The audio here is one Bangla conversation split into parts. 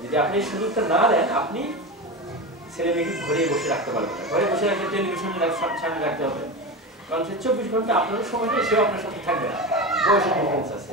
যদি আপনি সুযোগটা না দেন, আপনি ছেলে মেয়েকে ঘরে বসে রাখতে পারবেন না। ঘরে বসে রাখলে টেলিভিশনে সামনে রাখতে হবে, কারণ সে 24 ঘন্টা আপনার সময় নেই, সেও আপনার সাথে থাকবে না, বয়সের ডিফারেন্স আছে।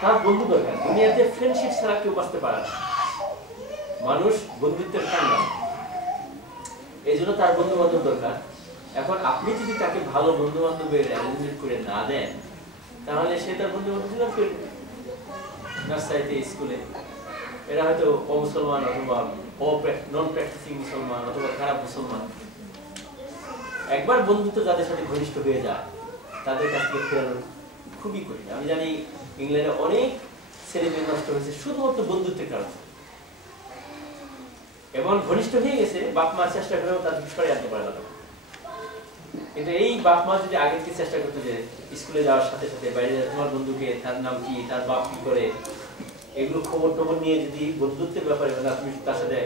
তার বন্ধু দরকার। দুনিয়াতে ফ্রেন্ডশিপ ছাড়া কেউ বাঁচতে পারে না, মানুষ বন্ধুত্বের কান্না, এই জন্য তার বন্ধু বান্ধব দরকার। এখন আপনি যদি তাকে ভালো বন্ধু বান্ধবের অ্যারেঞ্জমেন্ট করে না দেন, তাহলে সে তার বন্ধু বান্ধব জোগাড় করে নার্সারিতে, স্কুলে। এরা হয়তো অমুসলমান অথবা নন প্র্যাকটিসিং মুসলমান অথবা খারাপ মুসলমান। একবার বন্ধুত্ব যাদের সাথে ঘনিষ্ঠ হয়ে যায়, তাদের কাছ থেকে ফেরানো খুবই কঠিন। আমি জানি ইংল্যান্ডে অনেক ছেলে মেয়ে নষ্ট হয়েছে শুধুমাত্র বন্ধুত্বের কারণে। এমন ঘনিষ্ঠ হয়ে গেছে, বাপ মা চেষ্টা করেও তাদেরকে সরে আনতে পারে না। কিন্তু এই বাপ মা যদি আগে থেকে চেষ্টা করতো যে স্কুলে যাওয়ার সাথে সাথে বাইরে তোমার বন্ধুকে, তার নাম কি, তার বাপ কি করে, এগুলো খবর টবর নিয়ে যদি বন্ধুত্বের ব্যাপারে তুমি তার সাথে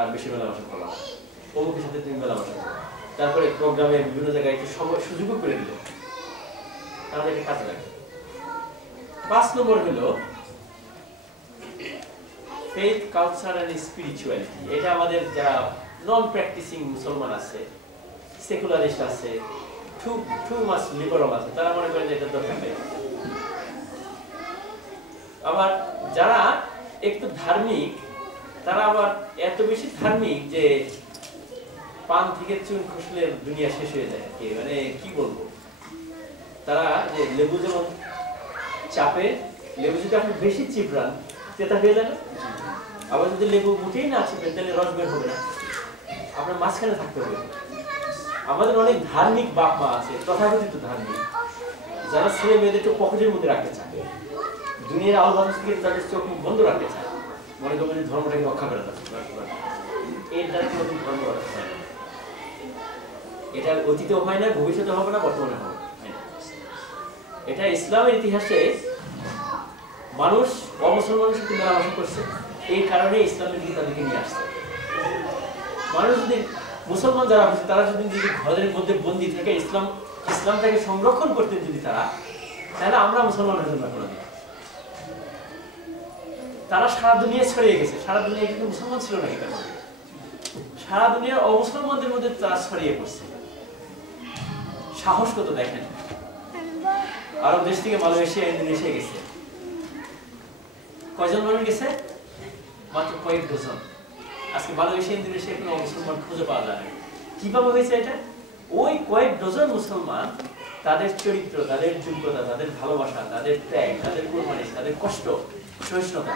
আর বেশি মেলামেশা করো না, অমুকের সাথে তুমি মেলামেশা করো, তারপরে প্রোগ্রামে বিভিন্ন জায়গায় একটু সুযোগও করে দিল, তাহলে এটা কাজে লাগে। 5 নম্বর হলো ফেথ, কালচার এন্ড স্পিরিচুয়ালিটি। এটা আমাদের যারা নন প্র্যাকটিসিং মুসলমান আছে, সেকুলারিস্ট আছে, টু মাস লিবারাল আছে, তারা মনে করেন যে এটা দরকার নেই। আবার যারা একটু ধার্মিক, তারা আবার এত বেশি ধার্মিক যে পান থেকে চুন খসলে দুনিয়া শেষ হয়ে যায়। মানে কি বলবো, তারা যে লেবু যেমন চাপে, লেবু যদি আপনি বেশি চিপড়ান তেতা হয়ে যাবে, আবার যদি লেবু মুঠেই না চিপেন তাহলে রস বের হবে না, আপনার মাঝখানে থাকতে হবে। আমাদের অনেক ধার্মিক বাপ মা আছে, তথাকথিত ধার্মিক, যারা ছেলে মেয়েদের একটু পকেটের মধ্যে রাখতে চায়, দুনিয়ার আলো বাতাস থেকে তাদের চোখ বন্ধ রাখতে চায়, মনে করবেন যে ধর্মটাকে রক্ষা করে না। এর দ্বারা কোনো ধর্ম রক্ষা হয় না, এটা অতীতেও হয় না, ভবিষ্যতে হবে না, বর্তমানে হবে না। এটা ইসলামের ইতিহাসে মানুষ অমুসলমানের সাথে মেলামেশা করছে, এই কারণে ইসলামের দিকে তাদেরকে নিয়ে আসছে। মানুষ যদি মুসলমান যারা আছে, তারা যদি ঘরের মধ্যে বন্দী থেকে ইসলামটাকে সংরক্ষণ করতে যদি তাহলে আমরা মুসলমানের জন্য করে দিই। তারা সারা দুনিয়া ছড়িয়ে গেছে, সারা দুনিয়া কিন্তু মুসলমান ছিল না, কেন সারা দুনিয়ার অমুসলমানদের মধ্যে তারা ছড়িয়ে পড়ছে। সাহস কত দেখেন, আরব দেশ থেকে মালয়েশিয়া, ইন্দোনেশিয়া গেছে, কয়জন মানুষ গেছে? মাত্র কয়েক ডজন। আজকে মালয়েশিয়া, ইন্দোনেশিয়া কোনো মুসলমান খুঁজে পাওয়া যায় না। কিভাবে হয়েছে এটা? ওই কয়েক ডজন মুসলমান তাদের চরিত্র, তাদের যোগ্যতা, তাদের ভালোবাসা, তাদের ত্যাগ, তাদের কুরবানি, তাদের কষ্ট, সহিষ্ণুতা,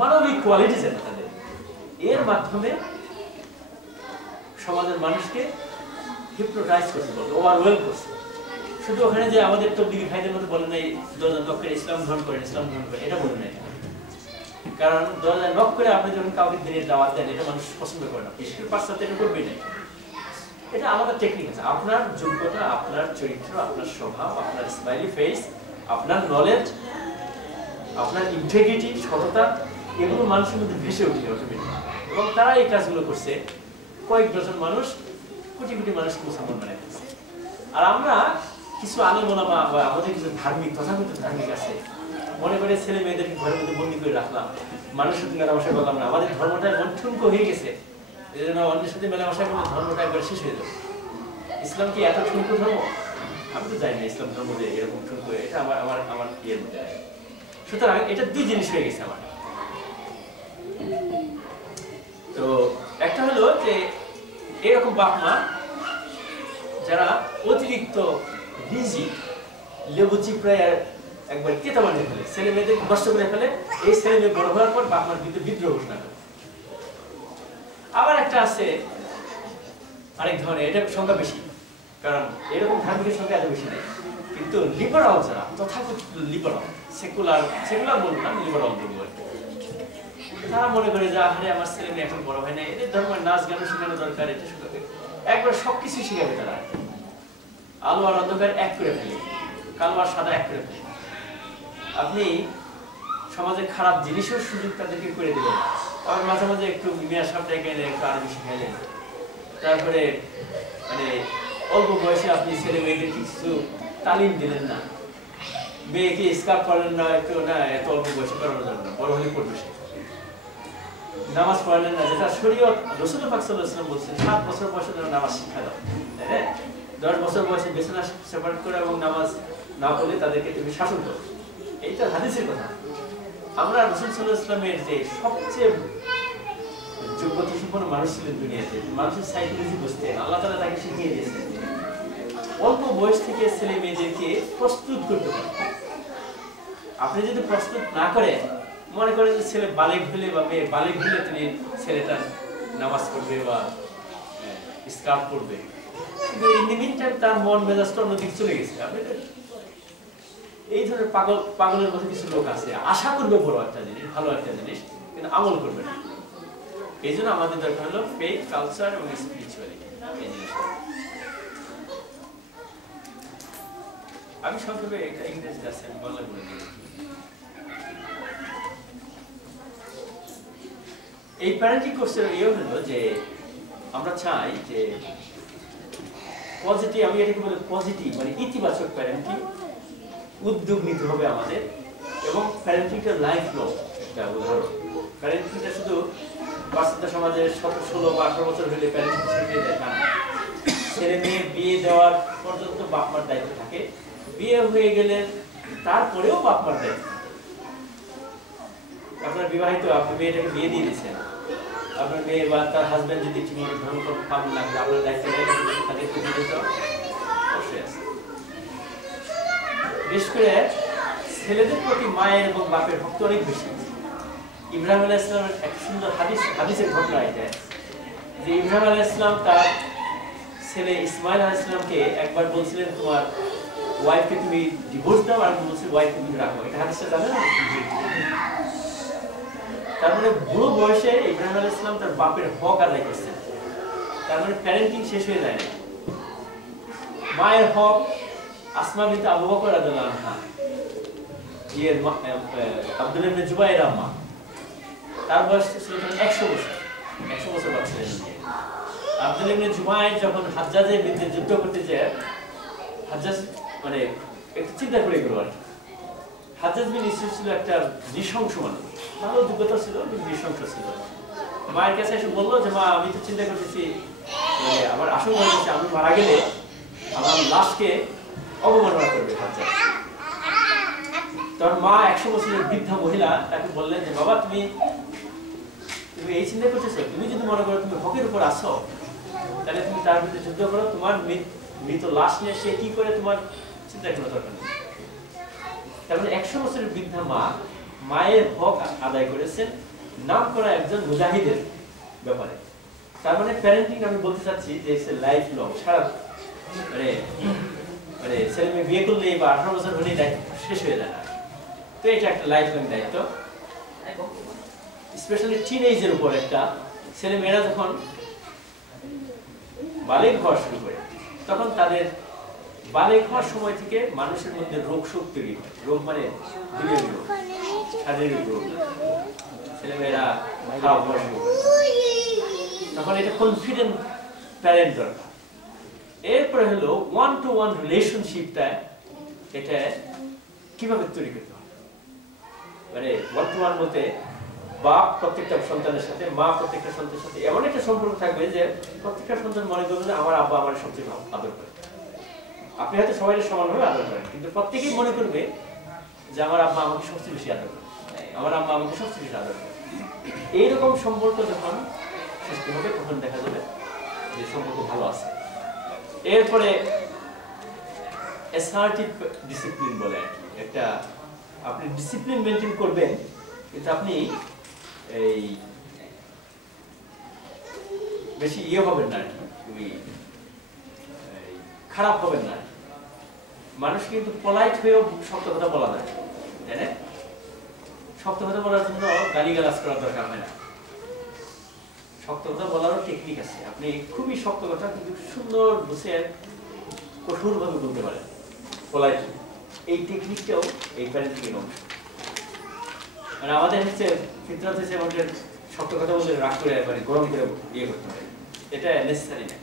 মানবিক কোয়ালিটি যেটা তাদের, এর মাধ্যমে সমাজের মানুষকে হিপনোটাইজ করছে, ওভারওয়েল করছে। শুধু ওখানে যে আমাদের তবলিগি ভাইদের মতো বলে নাই দরজা নক করে ইসলাম গ্রহণ করেন, ইসলাম গ্রহণ করেন, এটা বলে নাই। কারণ দরজা নক করে আপনি যখন কাউকে দিনের দাওয়াত দেন, এটা মানুষ পছন্দ করে না, বিশেষ করে পাশ্চাত্য এটা করবেই না। এটা আলাদা টেকনিক আছে। আপনার যোগ্যতা, আপনার চরিত্র, আপনার স্বভাব, আপনার স্মাইলি ফেস, আপনার নলেজ, আপনার ইন্টিগ্রিটি, সততা, এগুলো মানুষের মধ্যে ভেসে উঠে অটোমেটিক। এবং তারা এই কাজগুলো করছে, কয়েক ডজন মানুষ, কোটি কোটি মানুষকে মুসলমান বানিয়ে ফেলছে। আর আমরা কিছু আলেম ওলামা বা আমাদের কিছু ধার্মিক, তথাকথিত ধার্মিক আছে, মনে করে ছেলে মেয়েদেরকে ঘরের মধ্যে বন্দি করে রাখলাম, মানুষের সাথে মেলামেশা করলাম না, আমাদের ধর্মটা এমন ঠুনকো হয়ে গেছে, এই জন্য অন্যের সাথে মেলামেশা করলে ধর্মটা একবার শেষ হয়ে যাবে। ইসলাম কি এত ঠুনকো ধর্ম? আমি তো জানি না ইসলাম ধর্ম যে এরকম ঠুনকো, এটা আমার ইয়ের মধ্যে। সুতরাং এটা দুই জিনিস হয়ে গেছে আমার। তো একটা হলো যে এরকম বাপ মা যারা অতিরিক্ত বিজি, লেবু চিপড়ায় একবার তেতা বানিয়ে ফেলে, ছেলে মেয়েদের নষ্ট করে ফেলে, এই ছেলে মেয়ে বড় হওয়ার পর বাপ মার বিরুদ্ধে বিদ্রোহ ঘোষণা করে। আবার একটা আছে আরেক ধরনের, এটা সংখ্যা বেশি, কারণ এরকম ধার্মিকের সংখ্যা এত বেশি নেই, কিন্তু লিবারাল যারা, তথাকথিত লিবারাল, সেকুলার বলবো না, লিবারাল বলবো, তারা মনে করে যে আরে আমার ছেলে মেয়ে এখন বড় হয় না, এদের ধর্মের নাচ গান শেখানো দরকার, এটা শেখাবে, একবার সবকিছু শেখাবে তারা। আলো আর অন্ধকার এক করে ফেলে, কালো আর সাদা এক করে ফেলে। আপনি সমাজে খারাপ জিনিসের সুযোগ তাদেরকে করে দেবেন, আবার মাঝে মাঝে একটু মেয়ের সামনে গেলে একটু আরবি শিখাইলেন, তারপরে মানে অল্প বয়সে আপনি ছেলে মেয়েকে কিছু তালিম দিলেন না, মেয়েকে স্কার্ফ করেন না, একটু না, এত অল্প বয়সে করানো যাবে না, বড় হলে করবে সে। নামাজ পড়লেন না, যেটা শরীয়ত রাসূল পাক সাল্লাল্লাহু আলাইহি ওয়াসাল্লাম বলেছেন 7 বছর বয়সে নামাজ শিক্ষা দাও, তাই না? 10 বছর বয়সে বিছানা সেপারেট করে এবং নামাজ না পড়লে তাদেরকে তুমি শাসন করো, এইটা হাদিসের কথা। আমরা রাসূল সাল্লাল্লাহু আলাইহি ওয়াসাল্লামের যে সবচেয়ে যোগ্যতা সম্পন্ন মানুষ ছিলেন দুনিয়াতে, মানুষের সাইকোলজি বুঝতে আল্লাহ তাআলা তাকে শিখিয়ে দিয়েছেন অল্প বয়স থেকে ছেলে মেয়েদেরকে প্রস্তুত করতে পারে। আপনি যদি প্রস্তুত না করেন, মনে করেন যে ছেলে বালেগ হলে বা মেয়ে বালেগ হলে তিনি ছেলেটা নামাজ পড়বে বা স্কার্ফ পড়বে, কিন্তু ইন দি মিন টাইম তার মন মেজাজটা অন্যদিকে চলে গেছে। আপনি এই ধরনের পাগলের মধ্যে কিছু লোক আছে, আশা করবে বড় একটা জিনিস, ভালো একটা জিনিস, কিন্তু আমল করবে না। এই জন্য আমাদের দরকার হলো ফেথ, কালচার এবং স্পিরিচুয়ালিটি। এই জিনিসটা আমি সংক্ষেপে একটা ইংরেজি আছে, আমি বাংলা বলে দিই। এই প্যারেন্টিং কোর্সের ইয়ে হলো যে আমরা চাই যে পজিটিভ, আমি এটাকে বলি পজিটিভ মানে ইতিবাচক প্যারেন্টিং উদ্যোগ নিতে হবে আমাদের, এবং প্যারেন্টিংটা লাইফ লং একটা উদাহরণ। প্যারেন্টিংটা শুধু বাচ্চাদের সমাজে 16 বা 18 বছর হলে প্যারেন্টিং ছেড়ে দেয় না, ছেলে মেয়ে বিয়ে দেওয়ার পর্যন্ত বাপ মার দায়িত্ব থাকে, বিয়ে হয়ে গেলে তারপরেও বাপ মার দায়িত্ব। আপনার বিবাহিত, আপনি মেয়েটাকে বিয়ে দিয়ে দিচ্ছেন, আপনার মেয়ে বা তার হাজবেন্ড যদি ঠিকমতো ধর্ম পালন না করে আপনার দায়িত্ব তাদেরকে দিয়ে দিতে অবশ্যই আছে। বিশেষ করে ছেলেদের প্রতি মায়ের এবং বাপের ভক্ত অনেক বেশি। ইব্রাহিম আলাইহিস সালামের এক সুন্দর হাদিসের ঘটনা এটা, যে ইব্রাহিম আলাইহিস সালাম তার ছেলে ইসমাইল আলাইহিস সালামকে একবার বলছিলেন তোমার ওয়াইফকে তুমি ডিভোর্স দাও, আর বলছে ওয়াইফকে তুমি রাখো। এটা হাদিসটা জানেন না? তার মানে বুড়ো বয়সে ইব্রাহিম আলাইহিস সালাম তার বাপের হক আদায় করছেন। তার মানে প্যারেন্টিং শেষ হয়ে যায় না। মায়ের হক, আসমা বিনতে আবু বকর রাদিয়াল্লাহু আনহা, আব্দুল্লাহ ইবনে জুবাইর আম্মা, তার বয়স ছিল 100 বছর, 100 বছর বাচ্চাদের। আব্দুল্লাহ ইবনে জুবাইর যখন হাজ্জাজের বিরুদ্ধে যুদ্ধ করতে যায়, হাজ্জাজ মানে একটু চিন্তা করে গেল আর কি। হাজ্জাজ বিন ইউসুফ ছিল একটা নৃশংস মানুষ, ভালো যোগ্যতা ছিল কিন্তু নৃশংস ছিল। মায়ের কাছে এসে বললো যে মা, আমি তো চিন্তা করতেছি আমার আশঙ্কা হচ্ছে আমি মারা গেলে আমার লাশকে অবমাননা করবে হাজ্জাজ। তখন মা 100 বছরের বৃদ্ধা মহিলা তাকে বললেন যে বাবা, তুমি এই চিন্তা করতেছো, তুমি যদি মনে করো তুমি হকের উপর আসো, তাহলে তুমি তার বিরুদ্ধে যুদ্ধ করো, তোমার মৃত লাশ নিয়ে সে কি করে তোমার চিন্তা করার দরকার নেই। তার মানে 100 বছরের বৃদ্ধা মা মায়ের হক আদায় করেছেন নাম করা একজন মুজাহিদের ব্যাপারে। তার মানে প্যারেন্টিং আমি বলতে চাচ্ছি যে লাইফ লং, সারা মানে ছেলে মেয়ে বিয়ে করলে বা 18 বছর হলেই দায়িত্ব শেষ হয়ে যায় না। তো এটা একটা লাইফ লং দায়িত্ব, স্পেশালি টিনেজের উপর। একটা ছেলে মেয়েরা যখন বালেগ হওয়া শুরু করে, তখন তাদের বালেগ হওয়ার সময় থেকে মানুষের মধ্যে রোগ শোক তৈরি হয়। রোগ মানে দুনিয়াবি রোগ, শারীরিক রোগ। ছেলেমেয়েরা খারাপ হওয়া শুরু করে, তখন এটা কনফিডেন্ট প্যারেন্ট দরকার। এরপরে হলো 1-to-1 রিলেশনশিপটা, এটা কিভাবে তৈরি করতে হবে। মানে 1-to-1 বলতে বাপ প্রত্যেকটা সন্তানের সাথে, মা প্রত্যেকটা সন্তানের সাথে এমন একটা সম্পর্ক থাকবে যে প্রত্যেকটা সন্তান মনে করবে যে আমার আব্বা আমার সবচেয়ে আদর করে। আপনি হয়তো সবাই সমানভাবে আদর করেন, কিন্তু প্রত্যেকেই মনে করবে যে আমার আব্বা আমাকে সবচেয়ে বেশি আদর করে, আমার আম্মা আমাকে সবচেয়ে বেশি আদর করে। এইরকম সম্পর্ক যখন সৃষ্টি হবে, তখন দেখা যাবে যে সম্পর্ক ভালো আছে। এরপরে অ্যাসার্টিভ ডিসিপ্লিন বলে আর কি, একটা আপনি ডিসিপ্লিন মেনটেন করবেন, কিন্তু আপনি এই বেশি ইয়ে হবেন না আর কি, খারাপ হবেন না। মানুষ কিন্তু পলাইট হয়েও শক্ত কথা বলা যায়, তাই না? শক্ত কথা বলার জন্য গালিগালাজ করার দরকার হয় না। শক্ত কথা বলারও টেকনিক আছে। আপনি খুবই শক্ত কথা কিন্তু সুন্দর বুঝে কঠোরভাবে বলতে পারেন, পলাইট। এই টেকনিকটাও এই প্যারেন্টিংয়ের অংশ। মানে আমাদের হচ্ছে ফিতরাত হচ্ছে আমাদের শক্ত কথা বলতে রাগ করে মানে গরম করে ইয়ে করতে হবে, এটা নেসেসারি না।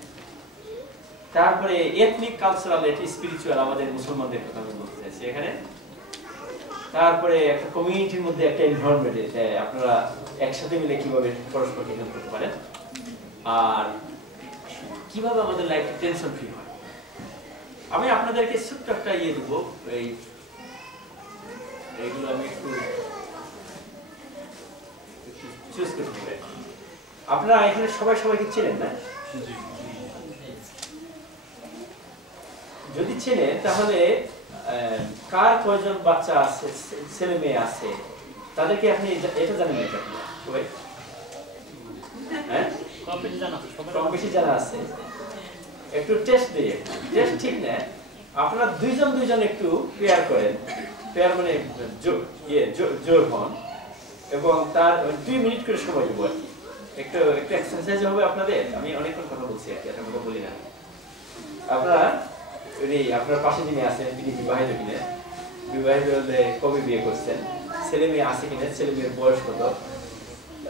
তারপরে এথনিক, কালচারাল, স্পিরিচুয়াল, আমাদের মুসলমানদের কথা আমি বলতে চাইছি। এখানে তারপরে একটা কমিউনিটির মধ্যে একটা এনভায়রনমেন্ট, আপনারা একসাথে মিলে কিভাবে পরস্পরকে হেল্প করতে পারেন, আর কিভাবে আমাদের লাইফটা টেনশন ফ্রি হয়। আমি আপনাদেরকে ছোট্ট একটা ইয়ে দেবো, এইগুলো আমি একটু চুজ করতে পারি। আপনারা এখানে সবাই সবাইকে চেনেন না? যদি চেনেন তাহলে কার কয়জন বাচ্চা আছে, ছেলে মেয়ে আছে, তাদেরকে আপনি এটা জানেন না সবাই? হ্যাঁ, কম বেশি জানা আছে। একটু টেস্ট দিয়ে, টেস্ট ঠিক না, আপনারা দুইজন একটু পেয়ার করেন, পেয়ার মানে জোর হন, এবং তার 2 মিনিট করে সময় দেবো আর কি। একটু এক্সারসাইজ হবে আপনাদের। আমি অনেকক্ষণ কথা বলছি আর কি, এত কথা বলি না। আপনারা আপনার পাশে যিনি আছেন তিনি বিবাহিত কিনা, বিবাহিত হলে কবে বিয়ে করছেন, ছেলে মেয়ে আছে কিনা, ছেলে মেয়ের বয়স কত,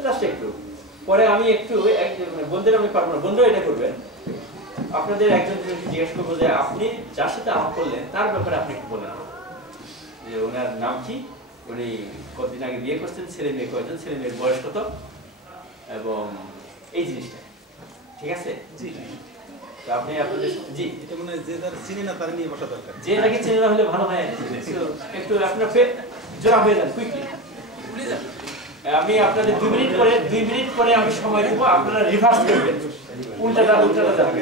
জাস্ট একটু। পরে আমি একটু বন্ধুরা, আমি পারবো না, বন্ধুরা এটা করবেন, আপনাদের একজন জিজ্ঞেস করবো যে আপনি যার সাথে আলাপ করলেন তার ব্যাপারে আপনি একটু বলেন, যে ওনার নাম কি, উনি কতদিন আগে বিয়ে করছেন, ছেলে মেয়ে কয়জন, ছেলে মেয়ের বয়স কত, এবং এই জিনিসটা। ঠিক আছে? জি। আপনি আপনাদের জি, এটা মনে হয় যে তার চিনি না তার নিয়ে বসা দরকার, যে নাকি চিনি না হলে ভালো হয়। একটু আপনার জোড়া হয়ে যান, কুইকলি ভুলে যান। আমি আপনাদের 2 মিনিট পরে আমি সময় দেবো, আপনারা রিভার্স করবেন, উল্টাটা যাবে।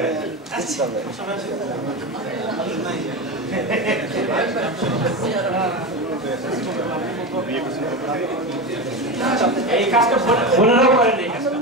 এই কাজটা বোনেরাও করেন, এই কাজটা।